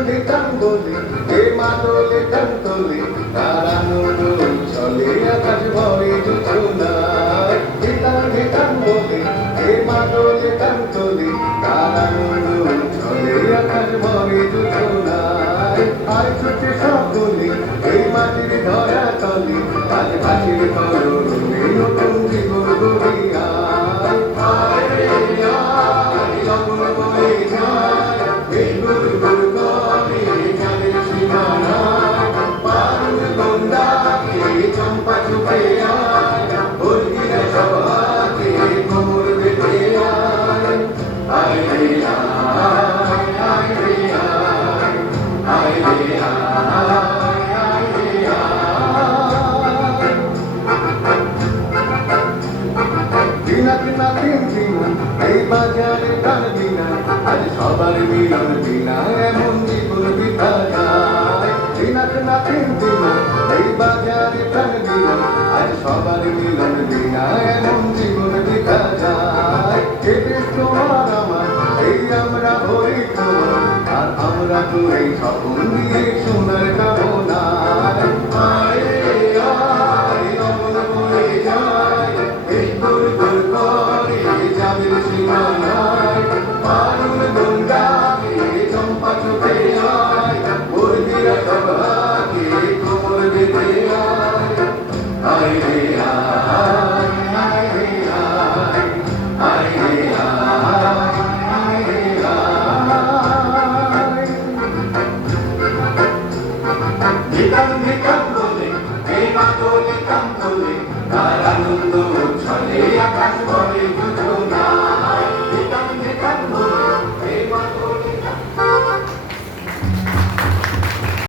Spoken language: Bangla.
ধিতাং বলে হে মাদলে টান তোলে তার আনন্দ চলে আকাশ ভরে জোছনায় ধিতাং বলে হে মাদলে টান তোলে তার আনন্দ চলে আকাশ ভরে জোছনায় আর ছুটে সকলে এই মাটির ধরা তলে আজ ভাসির তরুণে নতুন জীবন গড়িয়া এই বাজারে প্রাণ বিনা আজ সবার মিলন বিনা এমন জীবন বৃথা যায় দিনা এই বাজারে প্রাণ বিনা আজ সবার মিলন বিনা এমন জীবন বৃথা যায় কেটে তোমার আমার এই আমরা ভরি তোমার আর আমরা তো এই স্বপ্ন দিয়ে সোনার কামনায় আনন্দ ছলে আকাশ